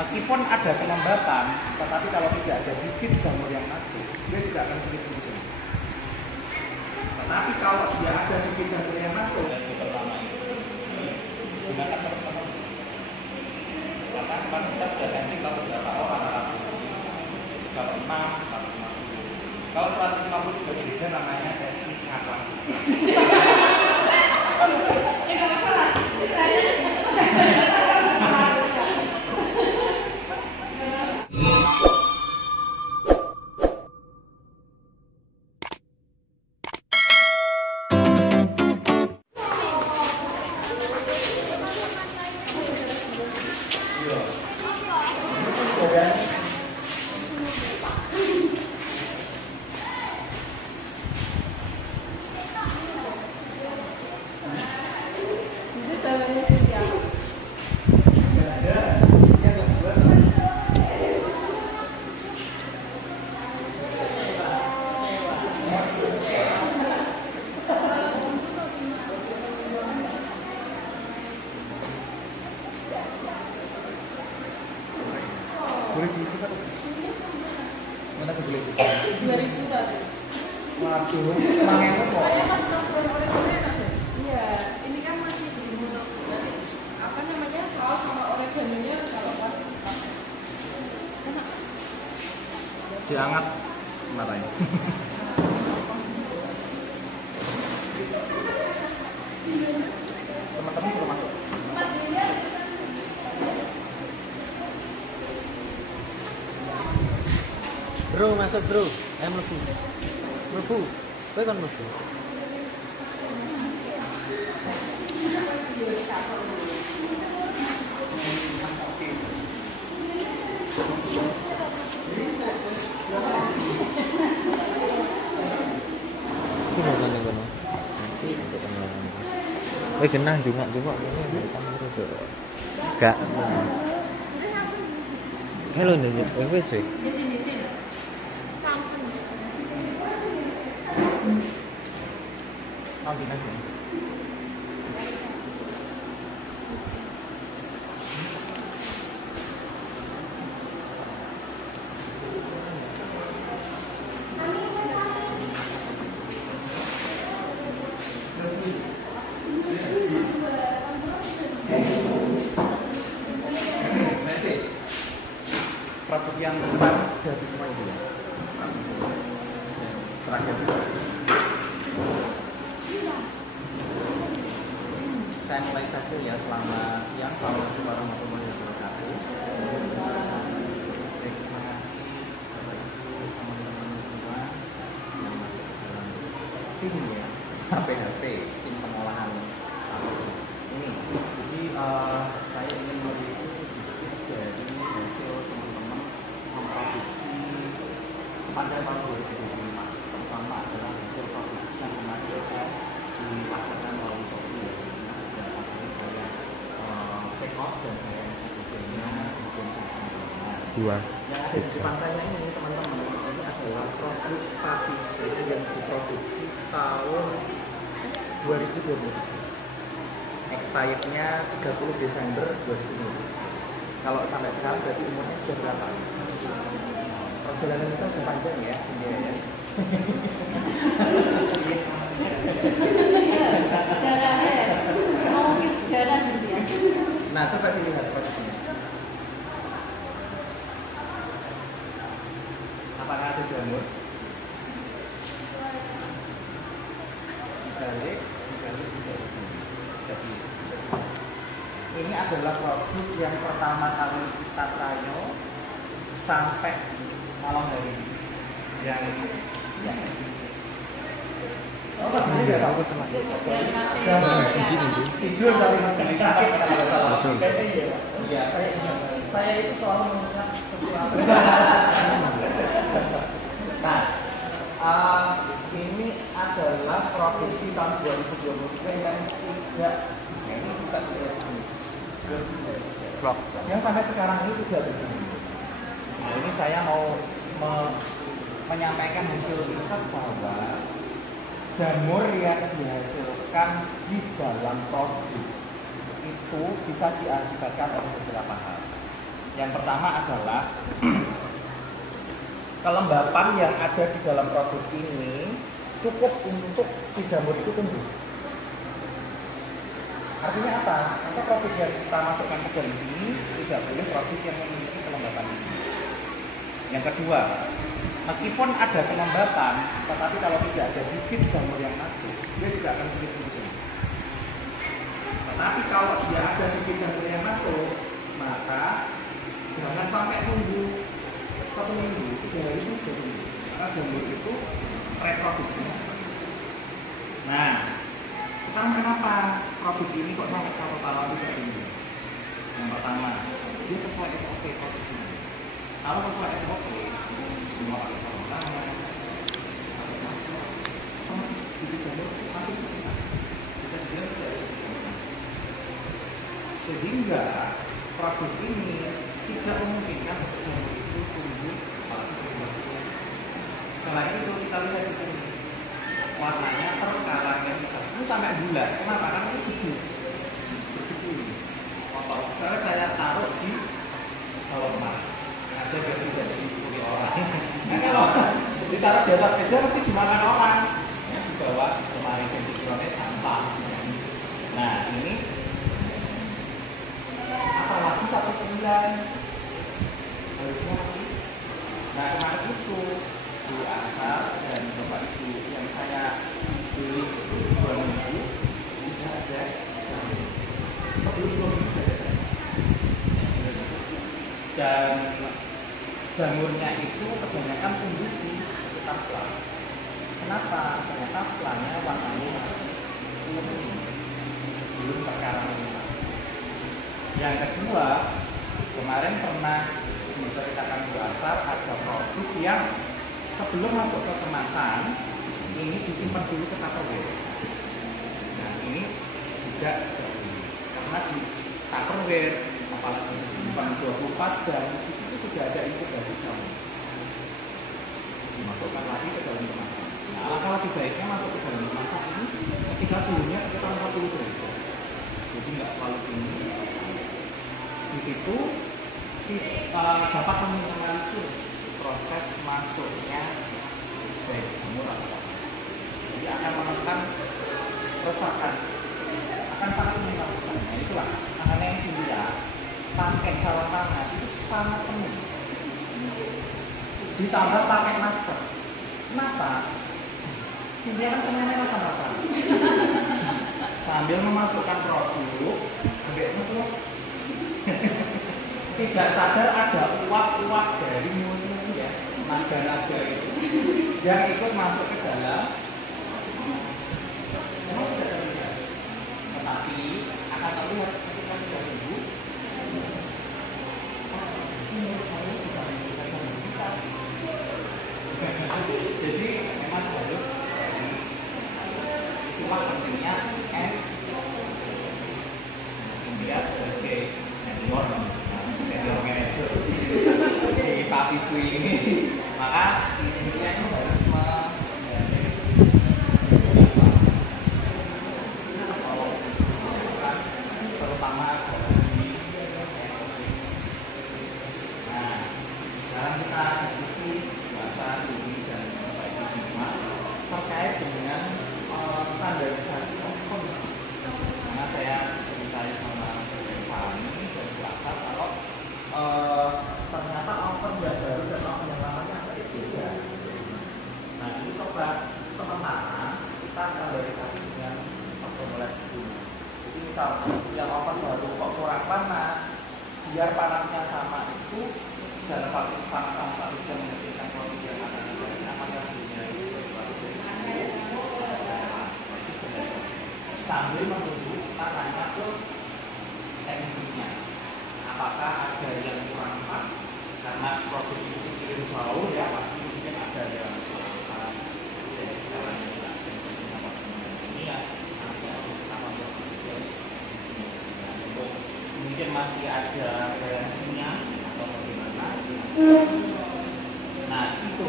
Meskipun ada kelembapan, tetapi kalau tidak ada bibit jamur yang masuk, dia tidak akan sulit muncul. Tetapi kalau sudah ada bibit jamur yang masuk, yang pertama itu gunakan teman-teman. Karena kemarin kita sudah setting kalau sudah tahu rata-rata kalau 6, 150. Kalau 150 juga beda namanya sesi ngakak. Boleh gitu kan? Mana tuh boleh? 2000 tadi. Waduh, emangnya kok? Iya, ini kan masih belum nanti apa namanya saus sama oreganonya kalau pas enak. Diangat matanya. Teman-teman belum masuk. Bro, masuk bro. Ayo mlebu. Mlebu. Kowe kan mlebu. Iki lho kan ngono. Nanti untuk pengenalan. Kowe genah jungak-jungak ngene kamu terus. Enggak. Halo nih, wes wes. Di sini sini. Kampung. Kombinasi. Produk yang kemarin sudah habis semua itu ya. Terakhir. Saya mulai saja ya, selamat siang, assalamualaikum warahmatullahi wabarakatuh. Terima kasih Bapak Ibu, teman-teman semua yang masuk ke dalam tim ya, HPHP, tim pengolahan ini. Jadi saya ingin mereview sedikit dari hasil teman-teman memproduksi sepanjang tahun 2025, terutama adalah hasil produksi yang kemarin saya dipasarkan melalui Shopee. Take off dan saya hasilnya kemudian Dua. yang ada di depan saya ini teman-teman, ini adalah produk Pavise yang diproduksi tahun 2023. Expirednya 30 Desember 2020. Kalau sampai sekarang berarti umurnya sudah berapa? Perjalanan kita sudah panjang ya, ya. Sejarahnya ya. Mau ke sejarah sendiri. Nah, coba dilihat produknya. Apakah ada jamur? Dibalik. Ini adalah produk yang pertama kali kita trial sampai malam hari ini. Yang ya. Oh, ini enggak tahu teman. Tidur dari sakit kalau salah. Iya, saya itu selalu mengingat sesuatu. Nah, ini adalah produksi tahun 2023 yang tidak, ini bisa dilihat di sini. Blok. Yang sampai sekarang ini tidak begini. Nah, ini saya mau menyampaikan hasil riset bahwa jamur yang dihasilkan di dalam produk itu bisa diakibatkan oleh beberapa hal. Yang pertama adalah kelembapan yang ada di dalam produk ini cukup untuk si jamur itu tumbuh. Artinya apa? Untuk produk yang kita masukkan ke jarum ini tidak boleh produk yang memiliki kelembapan ini. Yang kedua, meskipun ada kelembapan, tetapi kalau tidak ada bibit jamur yang masuk, dia tidak akan sulit tumbuh sini. Tetapi kalau dia ada bibit jamur yang masuk, maka jangan sampai tunggu 1 minggu, 3 hari itu sudah tunggu. Karena jamur itu reproduksinya. Nah, sekarang kenapa produk ini kok sampai 1 tahun tidak tinggi? Yang pertama, dia sesuai SOP produksinya. Kalau sesuai SOP, semua pakai sarung tangan, pakai masker, otomatis bibit jamur masuk ke kita. Bisa dilihat tidak? Sehingga produk ini tidak memungkinkan untuk jamur itu tumbuh apalagi berbuah. Selain itu kita lihat di sini warnanya perkarangan ini sampai bulat. Kenapa? Karena ini debu. Berdebu. Kalau saya taruh di bawah rumah, aja biar tidak diikuti orang. Nah kalau ditaruh di atas meja pasti dimakan orang. Ya, di bawah lemari ventilatornya sampah. Nah ini apalagi 1 bulan harusnya masih. Nah kemarin itu Bu Asar dan Bapak Ibu yang saya beli 2 minggu tidak ada jamur. Sebelum 2 minggu tidak ada. Dan jamurnya itu kebanyakan tumbuh di sekitar pelan. Kenapa? Ternyata pelannya warnanya masih kuning, belum terkaramelisasi. Yang kedua, kemarin pernah diceritakan Bu Asar ada produk yang sebelum masuk ke kemasan ini disimpan dulu ke Tupperware. Nah ini juga karena di Tupperware apalagi disimpan 24 jam di situ sudah ada inkubasi jamur. Dimasukkan lagi ke dalam kemasan. Nah alangkah lebih baiknya masuk ke dalam kemasan ini ketika suhunya sekitar 40 derajat. Jadi nggak terlalu tinggi. Di situ dapat meminimalisir proses masuknya baik jamur atau apa. Jadi akan menekan kerusakan, akan sangat minimalkan. Nah itulah makanya yang sini ya pakai sarung tangan itu sangat penting. Ditambah pakai masker. Kenapa? Sini kan semuanya rasa-rasa. Sambil memasukkan produk, ambilnya terus. Tidak sadar ada uap-uap dari mulut ya, naga-naga itu yang ikut masuk ke dalam. Memang tidak terlihat, tetapi akan terlihat ketika sudah tumbuh. Mulut saya bisa menunjukkan yang besar. Jadi memang harus itulah pentingnya S dia sebagai senior manager di Papisui ini, maka intinya ini harus terutama di. Nah, sekarang kita diskusi bahasa ini dan Bapak Ibu semua terkait dengan standarisasi oven. Karena saya ceritain sama Fahmi dan Bu Asar kalau ternyata oven yang baru dan oven yang lamanya agak beda. Nah ini coba sementara kita standarisasi dengan oven led dulu. Jadi misal yang oven baru kok kurang panas, biar panasnya sama itu dalam waktu sama-sama 1 jam menghasilkan produk yang akan dari namanya hasilnya itu sambil menunggu tanahnya ke teknisinya. Apakah ada yang kurang pas karena produk itu dikirim jauh ya, pasti mungkin ada yang kurang jadi sekarang ini ya mungkin masih ada garansinya atau bagaimana. Nah itu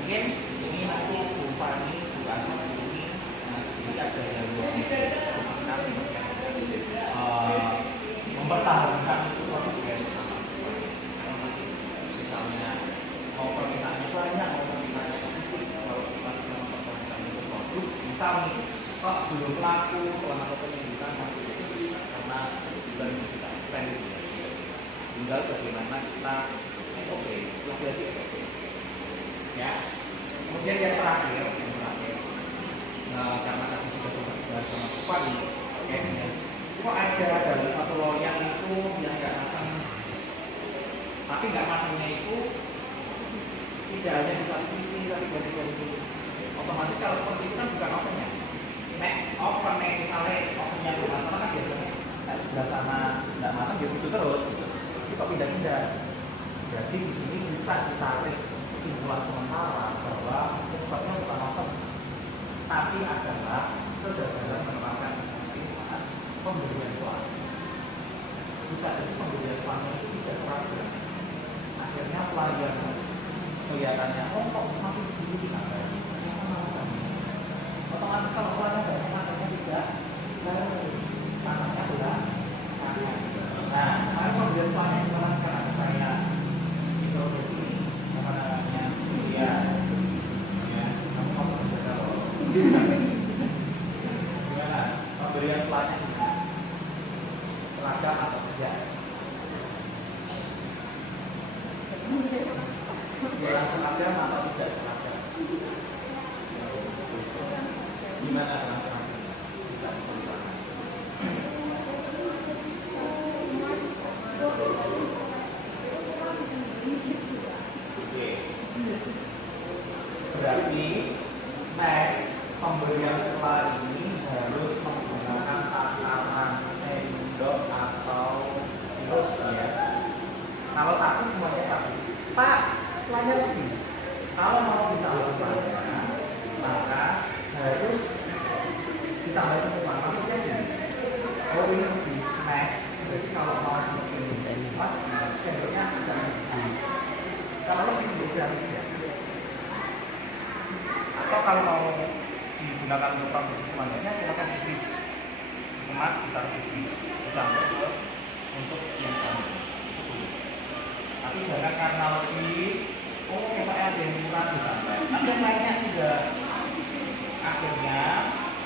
mungkin ini nanti Bu Fani, Bu Asar ini nanti ada yang mempertahankan itu produk tahun itu kok belum laku selama kepemilikan masih karena bulan bisa extend gitu ya. Tinggal bagaimana kita SOP, lagi SOP. Ya. Kemudian yang terakhir, karena tadi sudah sempat dibahas sama Fani, oke, kok ada dalam satu loyang itu yang nggak matang, tapi nggak matangnya itu tidak hanya di satu sisi, tapi dari sisi. Otomatis kalau seperti itu kan bukan ovennya. Nek oven misalnya ovennya bermasalah kan biasanya sebelah sana nggak matang di situ terus. Gitu. Jadi kok pindah-pindah. Jadi di sini bisa ditarik kesimpulan sementara bahwa ovennya bukan oven, tapi adalah kegagalan menerapkan ini saat pemberian tuan. Bisa jadi pemberian tuannya itu tidak seragam. Akhirnya pelayanan kelihatannya, oh kok masih segini kan? Otomatis kalau keluarnya dari matanya tidak tangannya udah tangan. Nah, saya pemberian tuannya sekarang saya introduksi ini apa namanya ya, kamu mau berjaga loh. Gimana? Pemberian tuannya seragam atau tidak? Ya, seragam atau tidak seragam? Gimana seragam? Bisa diceritakan? Oke. Berarti next pemberian setelah ini harus menggunakan takaran sendok atau virus ya. Kalau satu semuanya satu. Pak, pelajar lebih. Kalau mau ditambah pelajaran, maka harus ditambah semua. Maksudnya gini. Oh ini lebih next. Jadi kalau mau ini empat, sendoknya tidak lebih. Kalau lebih berarti ya. Atau kalau mau digunakan untuk produksi semuanya, silakan dibis. Kemas kita dibis, dicampur ke untuk yang sama. Tapi jangan karena lebih, oh kita ada yang kurang ditambah. Nanti yang lainnya juga akhirnya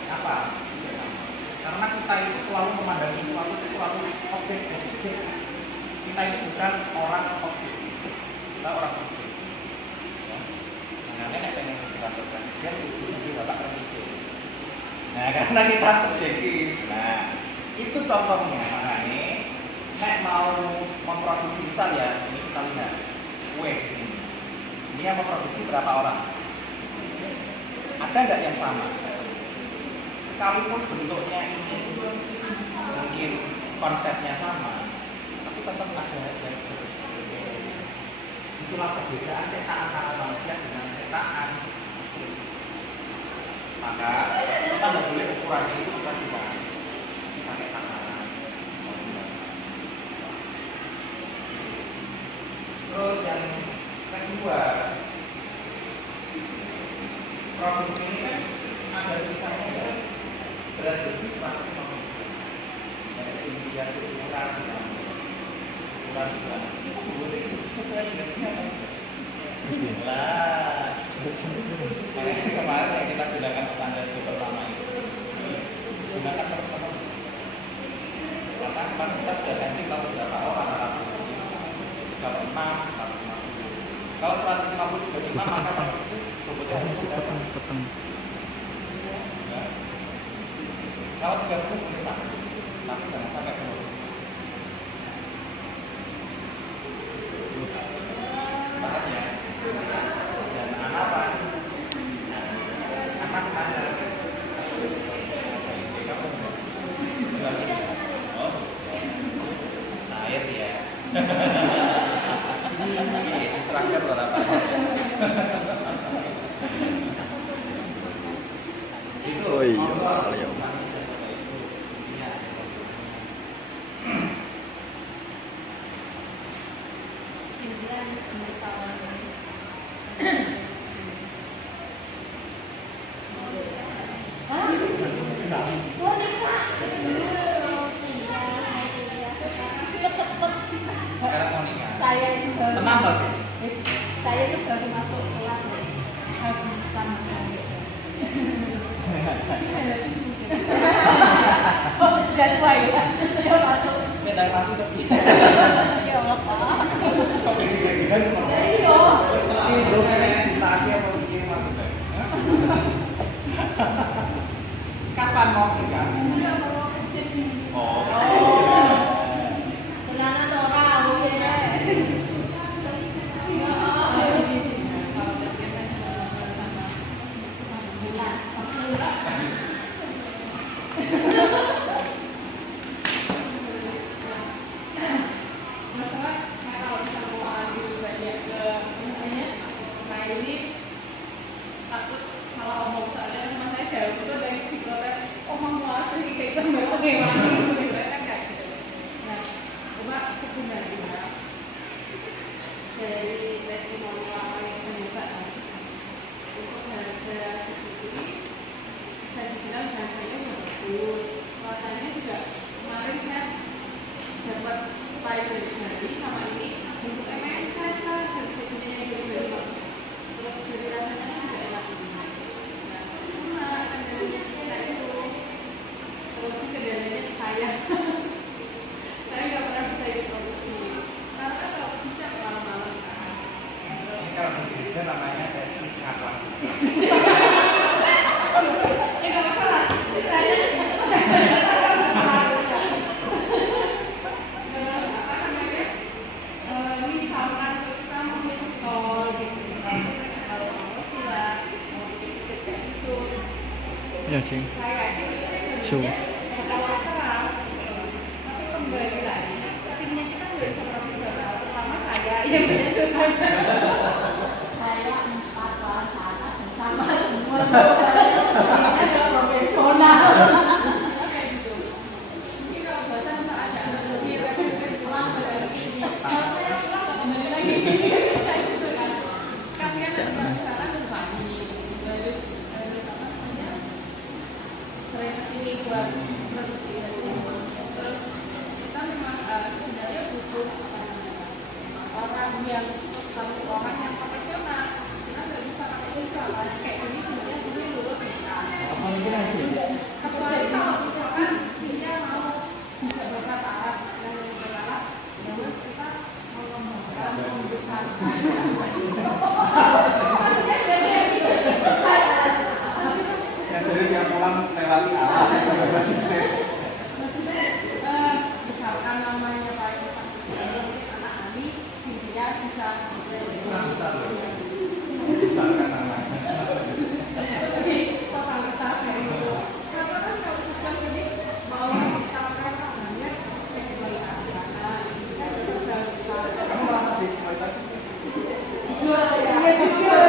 apa? Tidak sama. Karena kita itu selalu memandang sesuatu itu selalu objek subjek. Kita ini bukan orang objek, kita orang subjek. Makanya pengen kita bergantian itu nanti bapak presiden. Nah karena kita subjektif, nah itu contohnya. Makanya nek mau memproduksi misal ya, ini kita lihat kue di sini. Ini yang memproduksi berapa orang? Ada nggak yang sama? Sekalipun bentuknya ini mungkin konsepnya sama, tapi tetap ada yang berbeda. Itulah perbedaan cetakan tangan manusia dengan cetakan mesin. Maka kita nggak boleh ukurannya itu bukan pakai tangan. Terus yang kedua, produk ini kan ada tulisannya ya, berat bersih 150. Dari sini dia ukuran itu boleh sesuai dengan ini lah. Makanya kemarin yang kita gunakan standar itu pertama itu gunakan pertama. Karena kemarin kita sudah setting kalau berapa orang kalau 6, 150. Kalau 150 juga 5 maka persis bobotnya harus sudah peteng. Kalau 30 boleh tapi jangan sampai penuh. Makanya dan anak apa? Anak ada. Oh, air ya. Terakhir berapa? Itu. Oh iya, ya. Tenang Mas. Saya itu baru masuk kelas habisan. Dan baik ya. Ya masuk. Beda mati tapi. Ya Allah Pak. Kok jadi gede-gedean kok. Iya. Terus itu dikasih apa bikin maksudnya? Kapan mau nikah? Iya mau kecil. Oh. Bulanan orang mungkin ya. Dari testimonial yang penyebab untuk harga segini bisa dibilang harganya udah bagus. Rasanya juga kemarin saya dapat file dari sama ini untuk MN size lah harus segini dari terus dari rasanya juga enak. Cuma kendalanya itu terus kendalanya saya nggak pernah bisa diproduksi karena kalau bisa malam-malam kan. Ini kalau begitu namanya sesi kapan? Ya nggak apa-apa lah. Saya misalkan kita mau bikin tol gitu, kalau mau silat, mau bikin kayak gitu, Ya sih. saya Su. kalau keras, tapi kembali lagi, timnya kita nggak bisa profesional, terutama saya yang punya saya. Saya 4 tahun sana sama semua saya nggak profesional. Kayak gitu. Mungkin kalau bosan bisa ada lebih pulang lagi. Kalau saya pulang nggak kembali lagi. Kayak gitu kan. Kasihan ada sekarang berbagi. Terus apa namanya? Sering kesini buat produksi terus kita memang sebenarnya butuh apa namanya orang yang satu orang yang profesional kita nggak bisa pakai visual kayak ini sebenarnya ini lurus bisa kecuali kalau misalkan dia mau bisa beberapa alat yang berlalat ya mas kita mau membongkar membesarkan Ya jadi tiap pulang lewati alas. Misalkan namanya Pak anak Ali, Cynthia bisa Misalkan namanya. totalitas kayak gitu. Karena kan kalau sosial ini mau kita mereka banyak seksualitas karena kita juga bisa Kamu merasa dieksploitasi? jual ya. Iya jujur.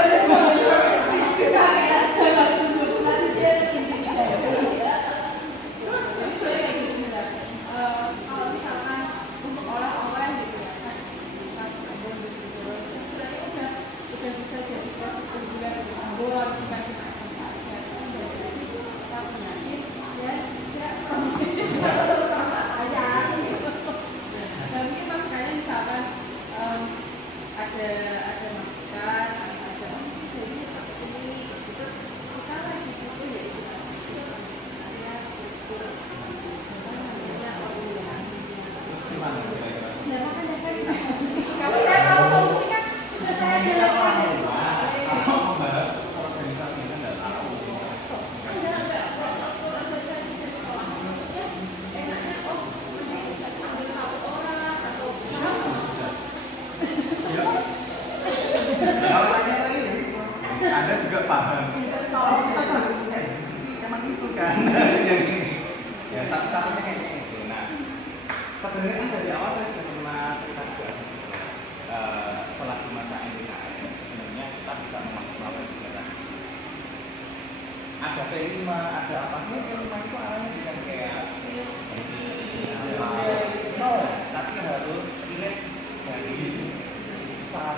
Kalau misalkan untuk orang-orang gitu ya, udah bisa jadi juga di Ambon, bukan cuma kita punya sih, ya tidak terutama aja. Dan mungkin masukannya misalkan ada masukan, ada jadi ini itu kita lagi situ ya artinya struktur Gimana kira-kira? ya makanya saya kalau saya tahu solusi kan sudah saya jalankan. Kalau membahas organisasi kan nggak tahu. Enggak struktur organisasi di sekolah maksudnya enaknya nanti bisa ambil satu orang atau Anda juga paham. Emang itu kan yang ini. Ya satu-satunya kayak gitu. Nah, sebenarnya kan dari awal saya sudah pernah cerita juga. Setelah di masa NDKM, sebenarnya kita bisa memaksimalkan kegiatan. Ada kelima, ada apa sih? Kelima itu arahnya bukan kayak no, tapi harus relate dari pusat.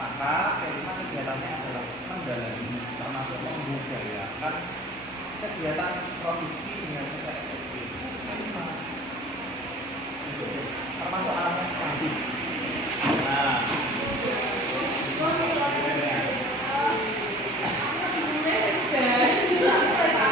Maka kelima kegiatannya adalah mendalami, termasuk membudayakan kegiatan produksi dengan secara efektif. Kelima, termasuk arahnya cantik. Nah, Saya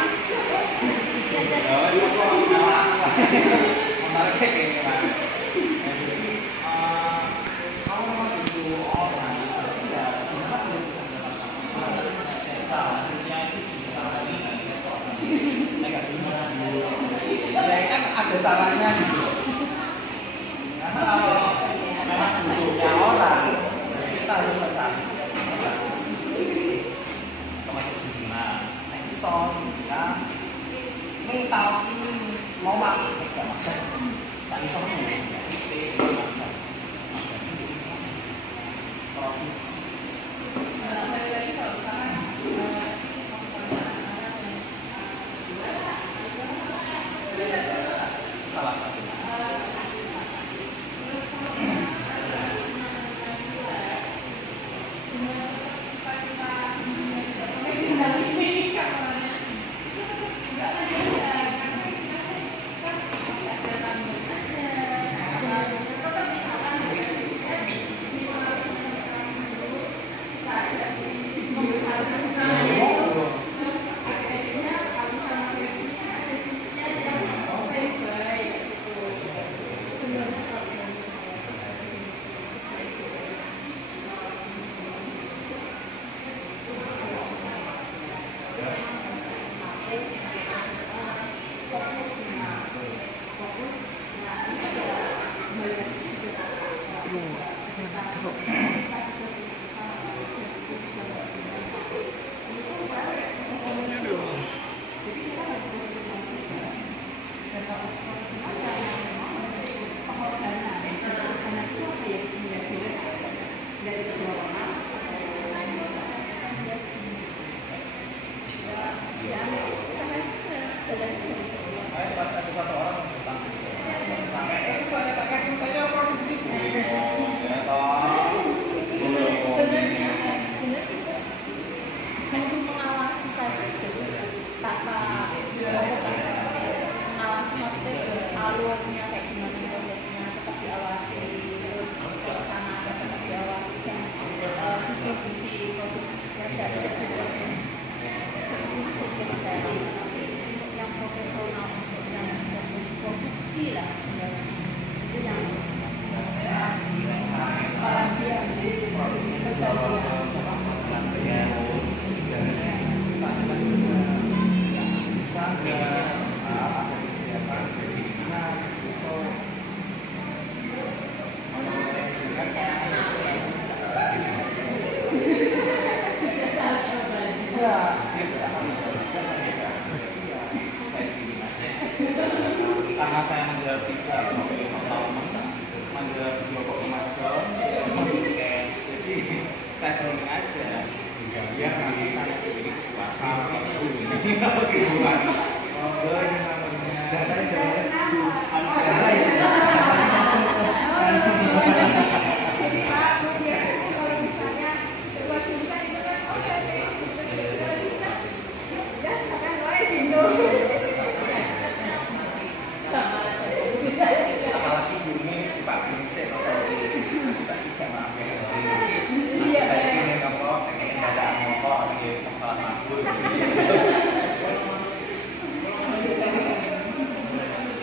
Balik lagi kalau misalkan Salah satu. Hanya mengawasi saja gitu, tanpa mengawasi maksudnya alurnya kayak gimana prosesnya tetap diawasi, terus pelaksanaan tetap diawasi dan distribusi produknya dari tapi untuk yang profesional untuk yang produksi lah itu yang karena saya menjual pizza menjual Joko Kemajon jadi saya turunin aja biar nanti saya sendiri puasa ini kehidupan ini namanya jadi Pak, biasanya kalau misalnya buat cerita itu kan oke ya akan lain gitu sama apalagi bumi si Pak Bumi saya tidak maaf iya saya ingin ngomong pengen ada ngomong di masalah makhluk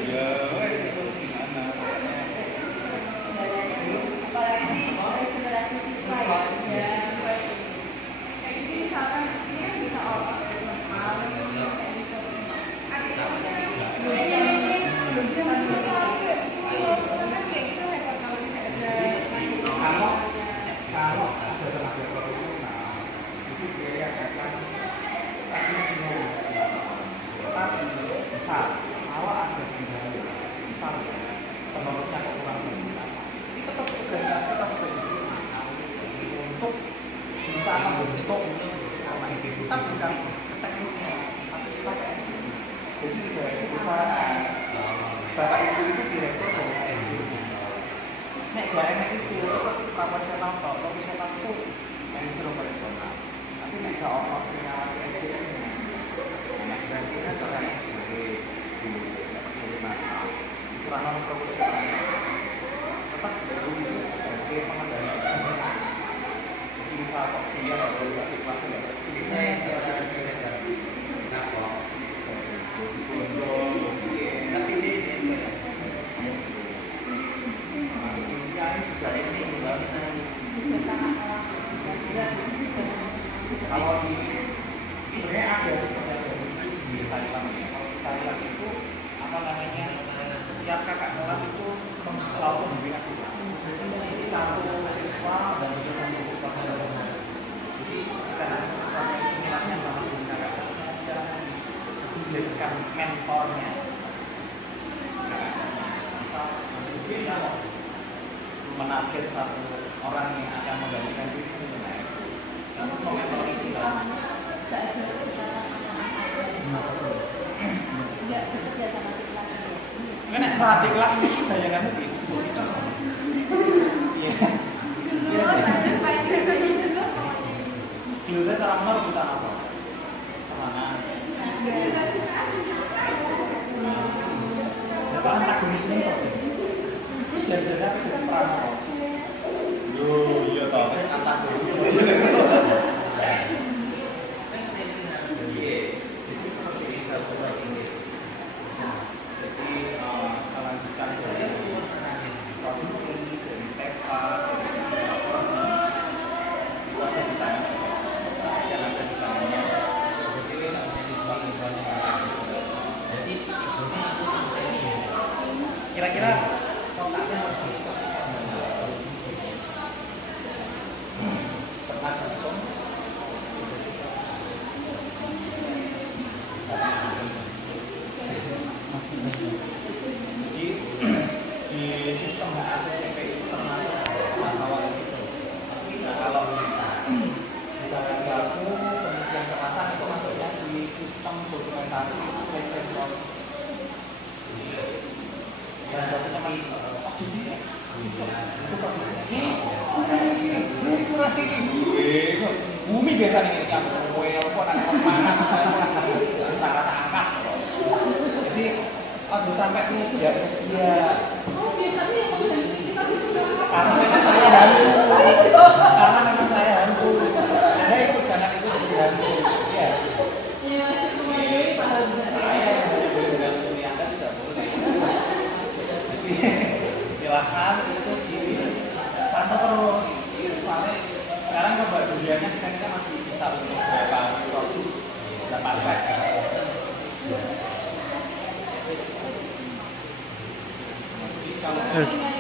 ya itu gimana apalagi generasi siswa ya kayak gini misalkan ini kan bisa orang kalau ada tenaga profesional itu biaya akan teknisnya tapi misal kalau ada kendala misal penerusnya kurang ini tetap tugasnya kita sebagai untuk bisa membentuk apa itu kita bukan teknisnya tapi kita PSI jadi dari perusahaan bapak ibu itu direktur dari nek gak itu profesional atau profesional itu yang seru profesional tapi nek gak orang ngawasi SDM-nya nek berarti kan seorang di mata seorang profesional tetap berguna sebagai pengendali sistemnya jadi misal kok sehingga gak boleh satu kelas gak tapi ini kalau di sebenarnya ada sistemnya di Thailand. Kalau di Thailand itu apa namanya setiap kakak kelas itu selalu memberikan tugas. Jadi satu siswa dan juga satu siswa benar. Jadi karena siswa itu minatnya sama dengan kakak kelasnya, dijadikan mentornya. Misal dia menarget satu orang yang akan menggantikan diri Kan nek adik kelas iki bayanganmu piye? Iya. Dulu cara merebutan apa? Kemana? Apa antagonis ini kok sih? Jadi aku peran kok. Yo, iya toh, wis antagonis. Jadi seperti ini kalau bahasa Inggris. Jadi kelanjutan dari produksi dari TEPA kira-kira kontaknya harus pernah contoh jadi di sistem HACCP itu termasuk awal itu tapi kalau misalkan aku kemudian kemasan itu masuknya di sistem dokumentasi supply chain process dan dokumennya masih di sini sistem itu kurang bumi biasanya ini yang kue apa nanti pangan secara angkat jadi harus sampai ya Oh, biasanya yang menghenti kita karena memang saya hantu karena memang saya hantu Anda ikut jangan ikut jadi hantu ya iya, itu paham. saya yang boleh mengganggu Anda tidak boleh jadi silahkan itu dipantau terus soalnya sekarang coba duriannya kita masih bisa untuk berapa produk berapa set jadi kalau Yes.